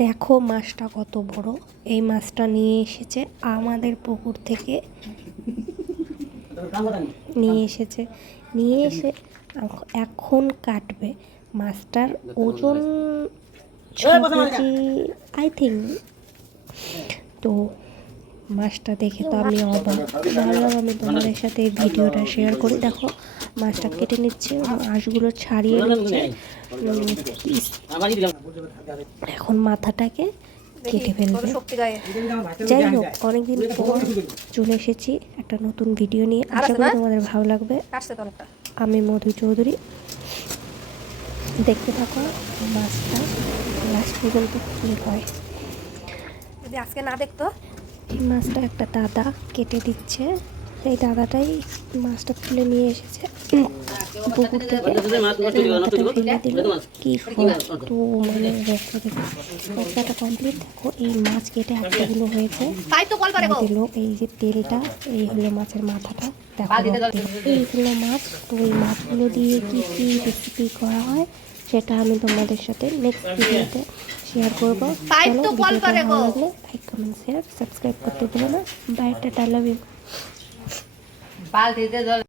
দেখো মাছটা কত বড়। এই মাছটা নিয়ে এসেছে আমাদের পুকুর থেকে, নিয়ে এসে এখন কাটবে। মাছটার ওজন 6 কেজি আই থিঙ্ক। তো মাছটা দেখে তো আমি অবাক, ভাবলাম আমি তোমাদের সাথে এই ভিডিওটা শেয়ার করি। দেখো মাছটা কেটে নিচ্ছে, আঁশগুলো ছাড়িয়ে নিচ্ছে। এখন মাথাটাকে কেটে ফেলবে। যাই হোক, অনেকদিন পর চলে এসেছি একটা নতুন ভিডিও নিয়ে। আশা করি তোমাদের ভালো লাগবে। আমি মধু চৌধুরী, দেখতে থাকো মাছটা লাস্ট পর্যন্ত কী হয়। যদি আজকে না দেখতো, এই মাছটা একটা দাদা কেটে দিচ্ছে। এই দাদাটাই মাছটা তুলে নিয়ে এসেছে পুকুর থেকে, ফেলে দিল। কি তো মানে রক্তটা কমপ্লিট। দেখো এই মাছ কেটে এতগুলো হয়েছে দিল। এই যে তেলটা, এই হলো মাছের মাথাটা। দেখো এইগুলো মাছ। তো এই মাছগুলো দিয়ে কি কি রেসিপি করা হয় সেটা আমি তোমাদের সাথে নেক্সট ভিডিওতে শেয়ার করবো। চলো, ভিডিওটা ভালো লাগলে লাইক, কমেন্ট, শেয়ার, সাবস্ক্রাইব করতে ভুলো না। Bye, tata, love you.